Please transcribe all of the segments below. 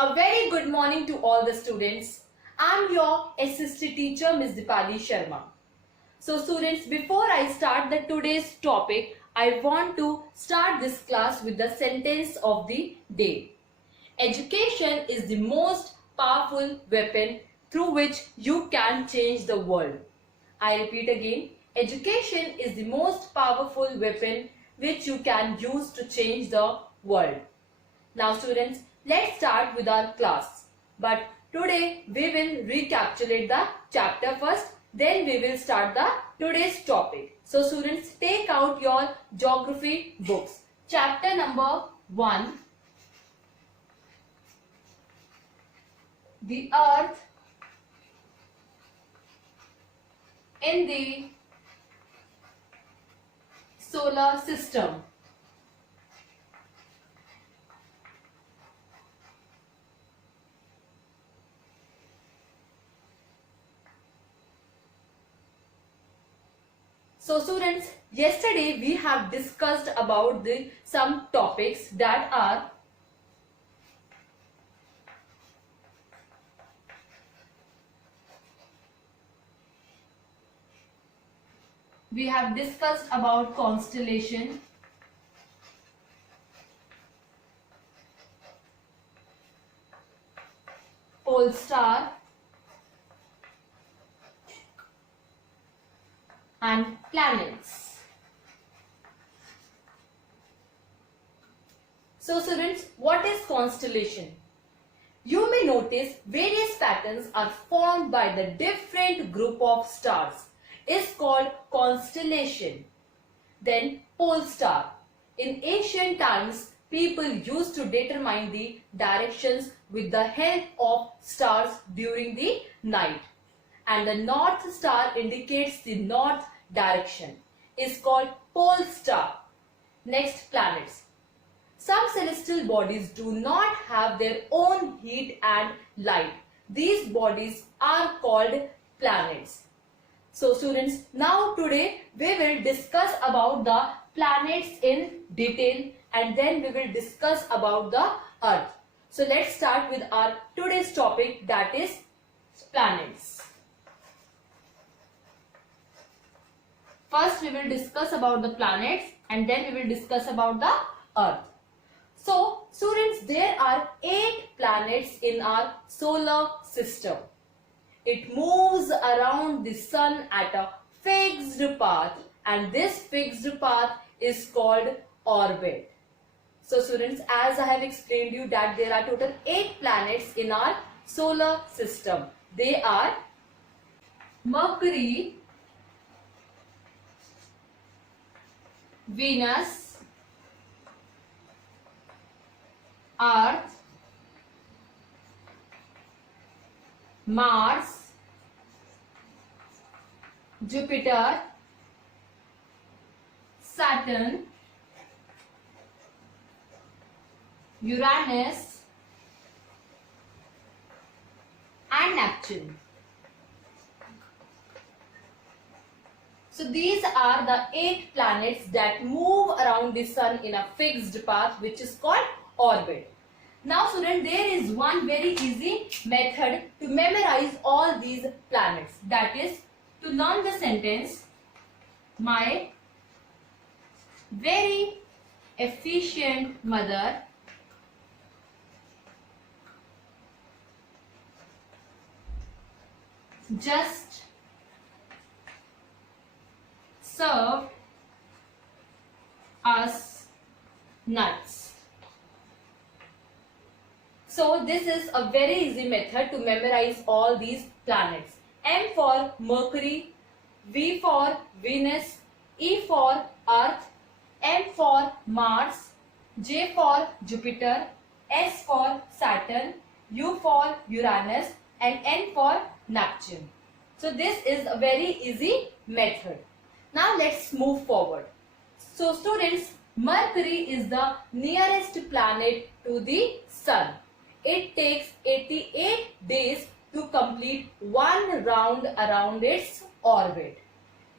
A very good morning to all the students. I'm your assistant teacher, Ms. Dipali Sharma. So students, before I start the today's topic, I want to start this class with the sentence of the day. Education is the most powerful weapon through which you can change the world. I repeat again, education is the most powerful weapon which you can use to change the world. Now students, let's start with our class. But today we will recapitulate the chapter first, then we will start the today's topic. So students, take out your geography books. Chapter number 1. The earth in the solar system. So students, yesterday we have discussed about some topics that are we have discussed about constellation, pole star and planets. So students, what is constellation? You may notice various patterns are formed by the different group of stars. Is called constellation. Then pole star. In ancient times, people used to determine the directions with the help of stars during the night. And the north star indicates the north direction. Is called pole star. Next, planets. Some celestial bodies do not have their own heat and light. These bodies are called planets. So students, now today we will discuss about the planets in detail and then we will discuss about the earth. So let's start with our today's topic, that is planets. First we will discuss about the planets and then we will discuss about the earth. So students, there are 8 planets in our solar system. It moves around the sun at a fixed path and this fixed path is called orbit. So students, as I have explained you that there are total 8 planets in our solar system. They are Mercury, Venus, Earth, Mars, Jupiter, Saturn, Uranus and Neptune. So these are the 8 planets that move around the sun in a fixed path which is called orbit. Now student, there is one very easy method to memorize all these planets, that is to learn the sentence, my very efficient mother just served us nuts. So this is a very easy method to memorize all these planets. M for Mercury, V for Venus, E for Earth, M for Mars, J for Jupiter, S for Saturn, U for Uranus and N for Neptune. So this is a very easy method. Now let's move forward. So students, Mercury is the nearest planet to the Sun. It takes 88 days to complete one round around its orbit.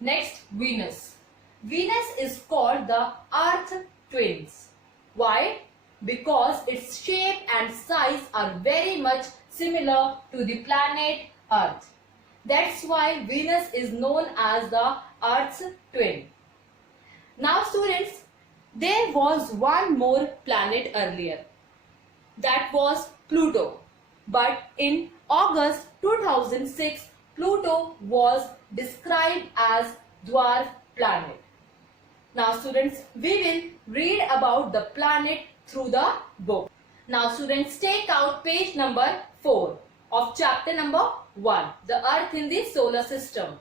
Next, Venus. Venus is called the Earth twins. Why? because its shape and size are very much similar to the planet Earth. That's why Venus is known as the Earth's twin. Now students, there was one more planet earlier. That was Pluto. But in August 2006, Pluto was described as dwarf planet. Now students, we will read about the planet through the book. Now students, take out page number 4 of chapter number 1, the Earth in the solar system.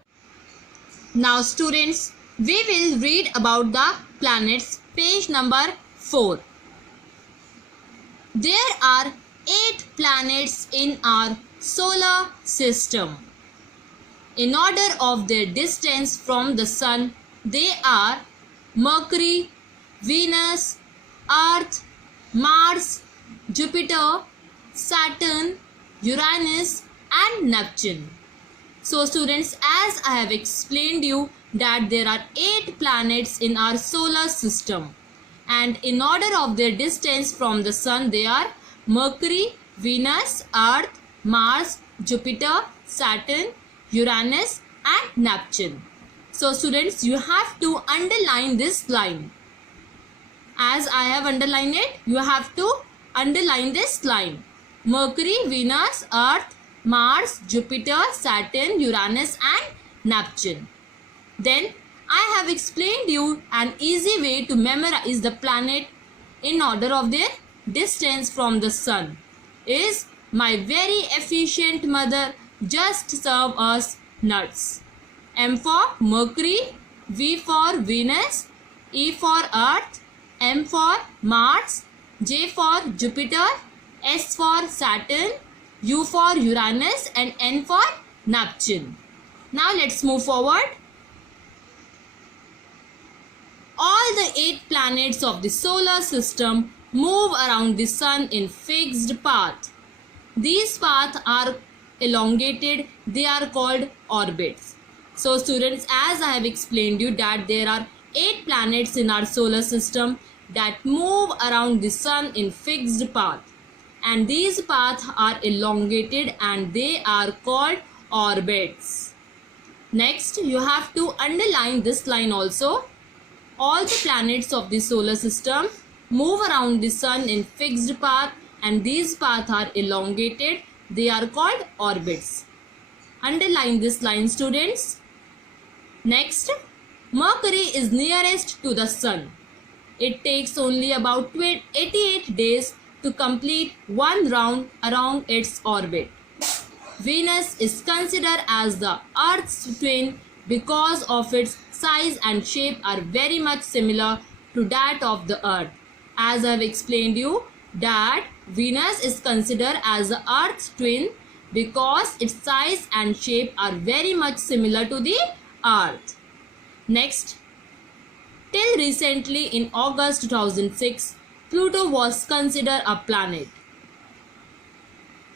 Now students, we will read about the planets, page number 4. There are 8 planets in our solar system. In order of their distance from the Sun, they are Mercury, Venus, Earth, Mars, Jupiter, Saturn, Uranus and Neptune. So students, as I have explained you that there are 8 planets in our solar system, and in order of their distance from the Sun, they are Mercury, Venus, Earth, Mars, Jupiter, Saturn, Uranus and Neptune. So students, you have to underline this line. As I have underlined it, you have to underline this line. Mercury, Venus, Earth, Mars, Jupiter, Saturn, Uranus and Neptune. Then I have explained you an easy way to memorize the planet in order of their distance from the Sun is my very efficient mother just serve us nuts. M for Mercury, V for Venus, E for Earth, M for Mars, J for Jupiter, S for Saturn, U for Uranus and N for Neptune. Now let's move forward. All the 8 planets of the solar system move around the Sun in fixed path. These paths are elongated, they are called orbits. So students, as I have explained you that there are 8 planets in our solar system that move around the Sun in fixed path, and these paths are elongated and they are called orbits. Next, you have to underline this line also. All the planets of the solar system move around the Sun in fixed path and these paths are elongated. They are called orbits. Underline this line students. Next, Mercury is nearest to the Sun. It takes only about 88 days to complete one round around its orbit. Venus is considered as the Earth's twin because of its size and shape are very much similar to that of the Earth. As I have explained you that Venus is considered as the Earth's twin because its size and shape are very much similar to the Earth. Next, till recently in August 2006, Pluto was considered a planet.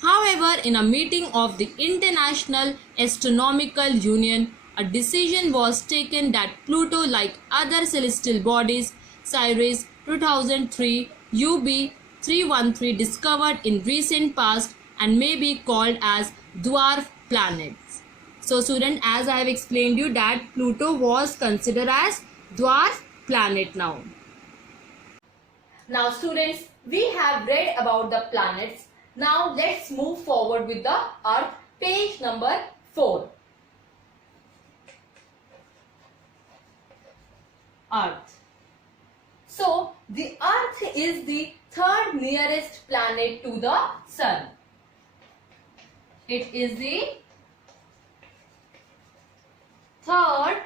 However, in a meeting of the International Astronomical Union, a decision was taken that Pluto, like other celestial bodies, Ceres 2003 UB 313 discovered in recent past and may be called as dwarf planets. So student, as I have explained you that Pluto was considered as dwarf planet now. Now students, we have read about the planets. Now let's move forward with the Earth, page number 4. Earth. So the Earth is the third nearest planet to the Sun. It is the third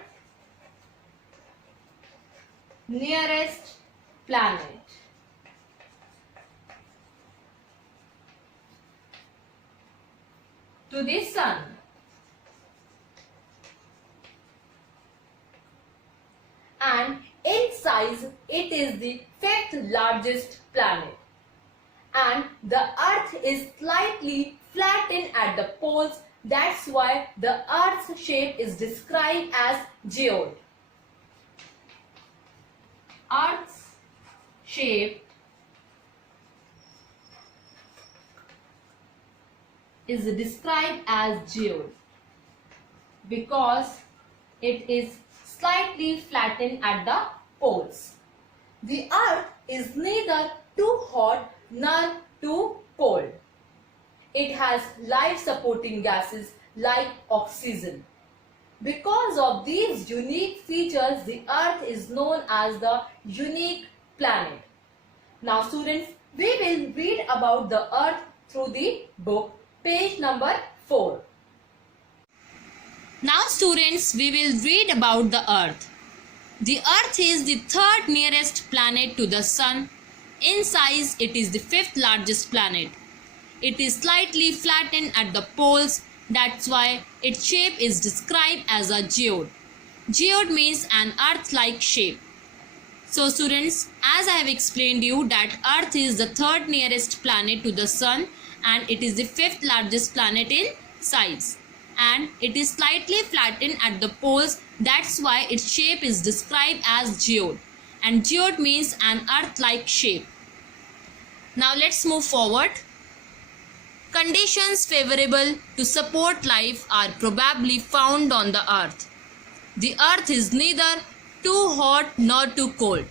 nearest planet. To the Sun. And in size, it is the 5th largest planet. And the Earth is slightly flattened at the poles. That's why the Earth's shape is described as geode. Earth's shape is described as geode because it is slightly flattened at the poles. The earth is neither too hot nor too cold. It has life-supporting gases like oxygen. Because of these unique features, the earth is known as the unique planet. Now students, we will read about the earth through the book, page number 4. Now students, we will read about the earth. The earth is the third nearest planet to the sun. In size, it is the fifth largest planet. It is slightly flattened at the poles. That's why its shape is described as a geode. Geode means an earth-like shape. So students, as I have explained you that earth is the third nearest planet to the sun and it is the fifth largest planet in size. And it is slightly flattened at the poles. That's why its shape is described as geode. And geode means an earth-like shape. Now let's move forward. Conditions favorable to support life are probably found on the earth. The earth is neither too hot nor too cold.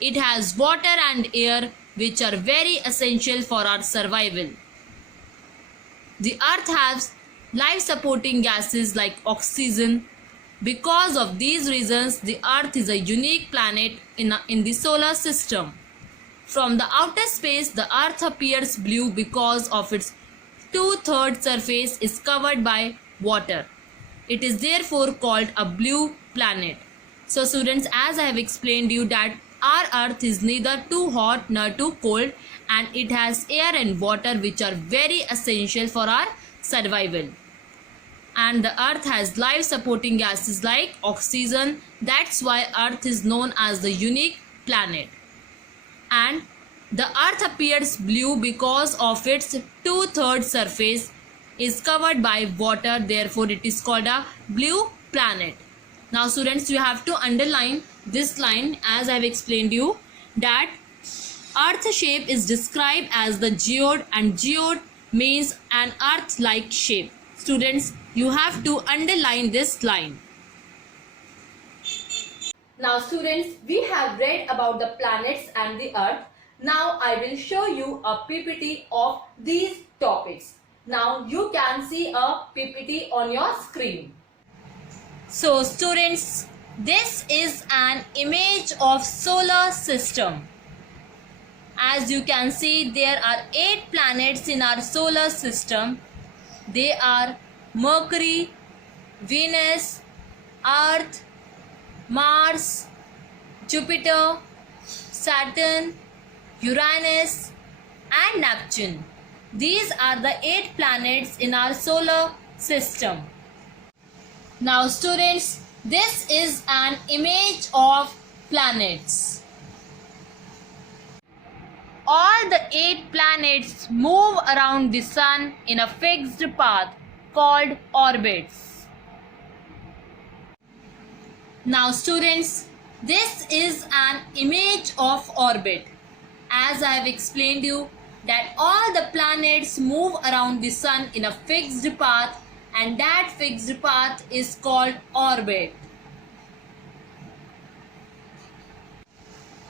It has water and air which are very essential for our survival. The earth has life-supporting gases like oxygen. Because of these reasons, the earth is a unique planet in the solar system. From the outer space, the earth appears blue because of its two-thirds surface is covered by water. It is therefore called a blue planet. So students, as I have explained you that our earth is neither too hot nor too cold and it has air and water which are very essential for our survival. And the earth has life supporting gases like oxygen. That's why earth is known as the unique planet. And the earth appears blue because of its two-thirds surface is covered by water. Therefore, it is called a blue planet. Now students, you have to underline this line as I have explained you that earth shape is described as the geode and geode means an earth-like shape. Students, you have to underline this line. Now students, we have read about the planets and the earth. Now I will show you a PPT of these topics. Now you can see a PPT on your screen. So students, this is an image of solar system. As you can see, there are 8 planets in our solar system. They are Mercury, Venus, Earth, Mars, Jupiter, Saturn, Uranus and Neptune. These are the 8 planets in our solar system. Now students, this is an image of planets. All the 8 planets move around the sun in a fixed path called orbits. Now students, this is an image of orbit. As I have explained you that all the planets move around the sun in a fixed path and that fixed path is called orbit.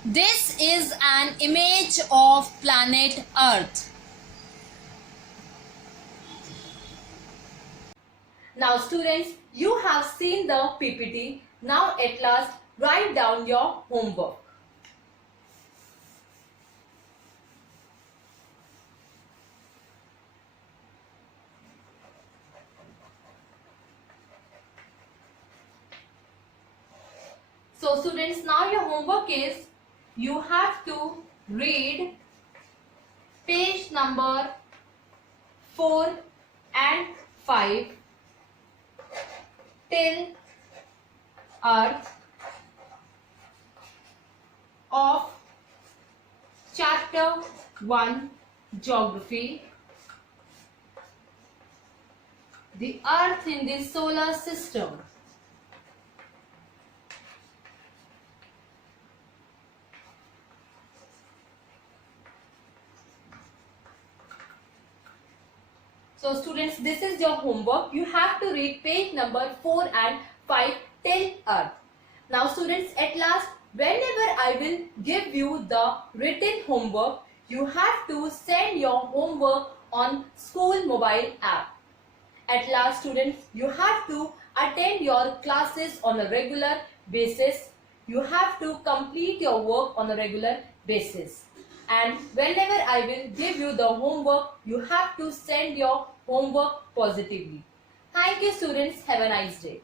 This is an image of planet Earth. Now students, you have seen the PPT. Now at last write down your homework. So students, now your homework is you have to read page number 4 and 5 till Earth of chapter 1 Geography. The Earth in the solar system. So students, this is your homework. You have to read page number 4 and 5 till Earth. Now students, at last, whenever I will give you the written homework, you have to send your homework on school mobile app. At last students, you have to attend your classes on a regular basis. You have to complete your work on a regular basis. And whenever I will give you the homework, you have to send your homework positively. Thank you students. Have a nice day.